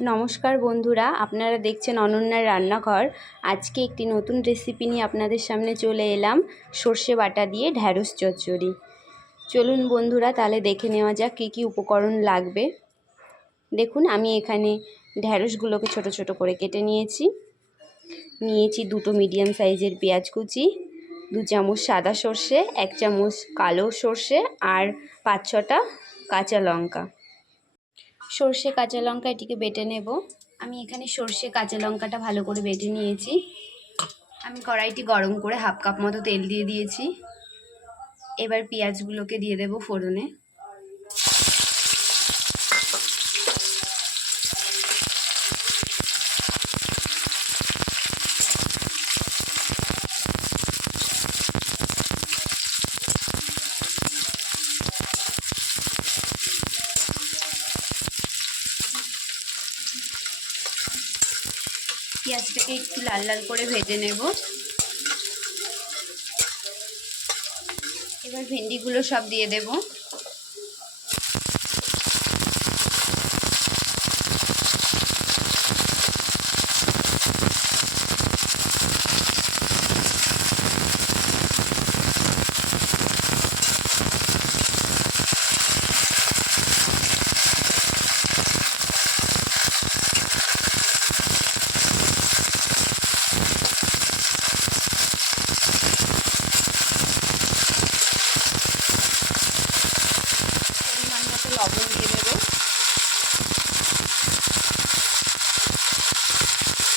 নমস্কার বন্ধুরা, আপনারা দেখছেন অনন্যার রান্নাঘর। আজকে একটি নতুন রেসিপি নিয়ে আপনাদের সামনে চলে এলাম, সর্ষে বাটা দিয়ে ঢ্যাঁড়স চচ্চড়ি। চলুন বন্ধুরা, তাহলে দেখে নেওয়া যাক কী কী উপকরণ লাগবে। দেখুন, আমি এখানে ঢ্যাঁড়সগুলোকে ছোট ছোট করে কেটে নিয়েছি দুটো মিডিয়াম সাইজের পেঁয়াজ কুচি, 2 চামচ সাদা সর্ষে, 1 চামচ কালো সর্ষে আর 5-6টা কাঁচা লঙ্কা। সর্ষে কাঁচা লঙ্কা এটিকে বেটে নেব। আমি এখানে সর্ষে কাঁচা লঙ্কাটা ভালো করে বেটে নিয়েছি। আমি কড়াইটি গরম করে 1/2 কাপ মতো তেল দিয়ে দিয়েছি। এবার পেঁয়াজগুলোকে দিয়ে দেব ফোড়নে। পেঁয়াজটাকে একটু লাল লাল করে ভেজে নেব। এবার ভেন্ডিগুলো সব দিয়ে দেব। লবণ দিয়ে দেবো,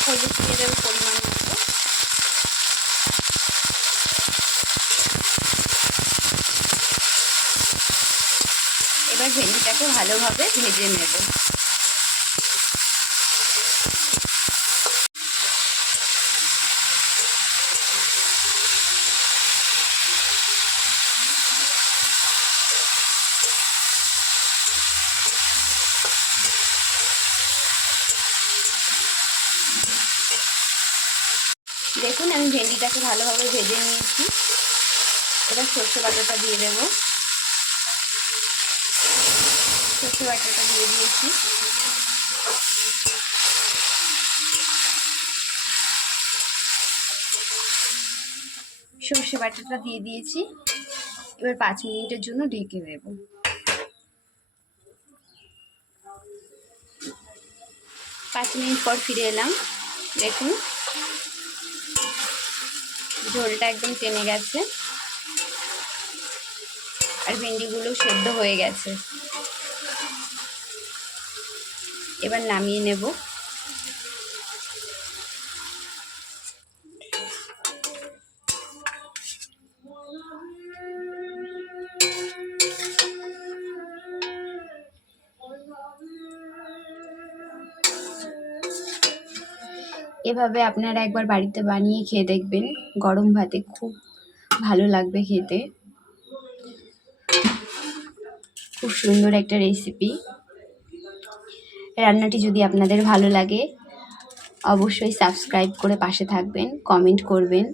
হলুদ দিয়ে দেবো পরিমাণ মতো। এবার ভেন্ডিটাকে ভালোভাবে ভেজে নেব। দেখুন, আমি ভেন্ডিটাকে ভালোভাবে ভেজে নিয়েছি। এবার সর্ষে বাটাটা দিয়ে দেব। সর্ষে বাটাটা দিয়ে দিয়েছি। সর্ষে বাটাটা দিয়ে দিয়েছি। এবার 5 মিনিটের জন্য ঢেকে দেব। 5 মিনিট পর ফিরে এলাম। দেখুন, ঝোলটা একদম টেনে গেছে আর ভেন্ডিগুলো সেদ্ধ হয়ে গেছে। এবার নামিয়ে নেব। এভাবে আপনারা একবার বাড়িতে বানিয়ে খেয়ে দেখবেন, গরম ভাতে খুব ভালো লাগবে খেতে। খুব সুন্দর একটা রেসিপি। রান্নাটি যদি আপনাদের ভালো লাগে অবশ্যই সাবস্ক্রাইব করে পাশে থাকবেন, কমেন্ট করবেন।